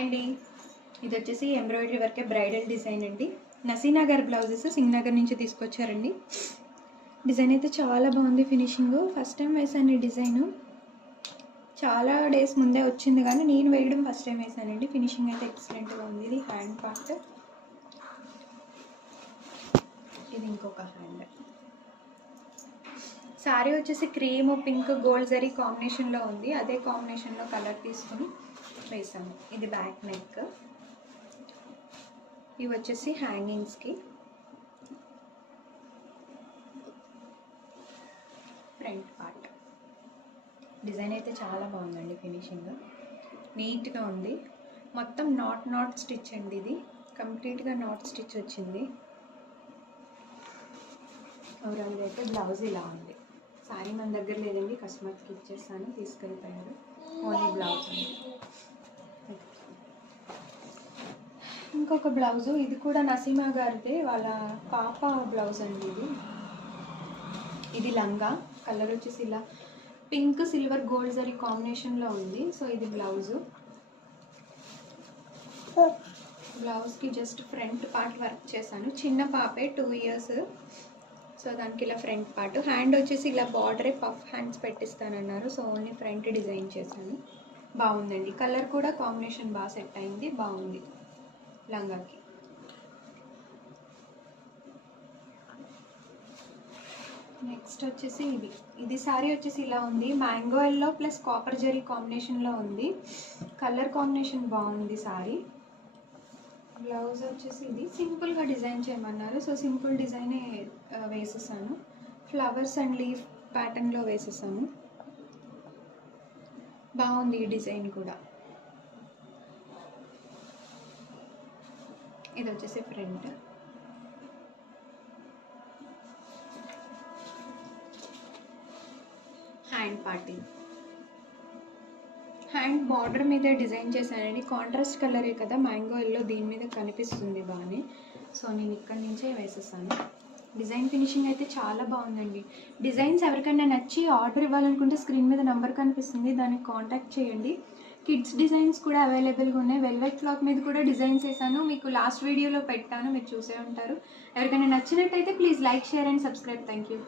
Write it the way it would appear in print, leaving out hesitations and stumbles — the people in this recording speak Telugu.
అండి ఇది వచ్చేసి ఎంబ్రాయిడరీ వర్కే బ్రైడల్ డిజైన్ అండి. నసీనగర్ బ్లౌజెస్ సింగనగర్ నుంచి తీసుకొచ్చారండి. డిజైన్ అయితే చాలా బాగుంది. ఫినిషింగ్ ఫస్ట్ టైం వేసాను ఈ డిజైన్. చాలా డేస్ ముందే వచ్చింది కానీ నేను వేయడం ఫస్ట్ టైం వేసానండి. ఫినిషింగ్ అయితే ఎక్సలెంట్గా ఉంది. ఇది హ్యాండ్ పార్ట్, ఇది ఇంకొక హ్యాండ్. సారీ వచ్చేసి క్రీమ్ పింక్ గోల్డ్ జరీ కాంబినేషన్లో ఉంది. అదే కాంబినేషన్లో కలర్ తీసుకొని వేసాము. ఇది బ్యాక్ నెక్. ఇవి వచ్చేసి హ్యాంగింగ్స్కి. Front part. డిజైన్ అయితే చాలా బాగుందండి. ఫినిషింగ్ నీట్గా ఉంది. మొత్తం నాట్ స్టిచ్ అండి. ఇది కంప్లీట్గా నాట్ స్టిచ్ వచ్చింది. ఓవరాల్గా అయితే బ్లౌజ్ ఇలా ఉంది. సారీ మన దగ్గర లేదండి, కస్టమర్స్కి ఇచ్చేస్తాను, తీసుకెళ్ళిపోయారు. ఓన్లీ బ్లౌజ్ అండి. ఇంకొక బ్లౌజు, ఇది కూడా నసీమా గారిదే, వాళ్ళ పాప బ్లౌజ్ అండి. ఇది లంగా. కలర్ వచ్చేసి ఇలా పింక్ సిల్వర్ గోల్డ్ జరీ కాంబినేషన్లో ఉంది. సో ఇది బ్లౌజు. బ్లౌజ్కి జస్ట్ ఫ్రంట్ పార్ట్ వర్క్ చేశాను. చిన్న పాపే 2 years. సో దానికి ఇలా ఫ్రంట్ పార్ట్. హ్యాండ్ వచ్చేసి ఇలా బార్డరే పఫ్ హ్యాండ్స్ పెట్టిస్తానన్నారు. సో ఓన్లీ ఫ్రంట్ డిజైన్ చేశాను. బాగుందండి. కలర్ కూడా కాంబినేషన్ బాగా సెట్ అయింది. బాగుంది లంగాకి. నెక్స్ట్ వచ్చేసి ఇది సారీ వచ్చేసి ఇలా ఉంది. Mango yellow plus copper zari కాంబినేషన్లో ఉంది. కలర్ కాంబినేషన్ బాగుంది సారీ. బ్లౌజ్ వచ్చేసి ఇది సింపుల్గా డిజైన్ చేయమన్నారు. సో సింపుల్ డిజైనే వేసేసాను. ఫ్లవర్స్ అండ్ లీఫ్ ప్యాటర్న్లో వేసేసాను. బాగుంది ఈ డిజైన్ కూడా. ఇది వచ్చేసి front. Hand party. Hand border మీద డిజైన్ చేశానండి. కాంట్రాస్ట్ కలరే కదా, మ్యాంగో ఎల్లో దీని మీద కనిపిస్తుంది బాగానే. సో నేను ఇక్కడి నుంచే వేసేసాను. డిజైన్ ఫినిషింగ్ అయితే చాలా బాగుందండి. డిజైన్స్ ఎవరికైనా నచ్చి ఆర్డర్ ఇవ్వాలనుకుంటే స్క్రీన్ మీద నెంబర్ కనిపిస్తుంది, దానికి కాంటాక్ట్ చేయండి. కిడ్స్ డిజైన్స్ కూడా అవైలబుల్గా ఉన్నాయి. వెల్వెట్ క్లాత్ మీద కూడా డిజైన్స్ వేసాను, మీకు లాస్ట్ వీడియోలో పెట్టాను, మీరు చూసే ఉంటారు. ఎవరికైనా నచ్చినట్టయితే please like, share and subscribe. Thank you.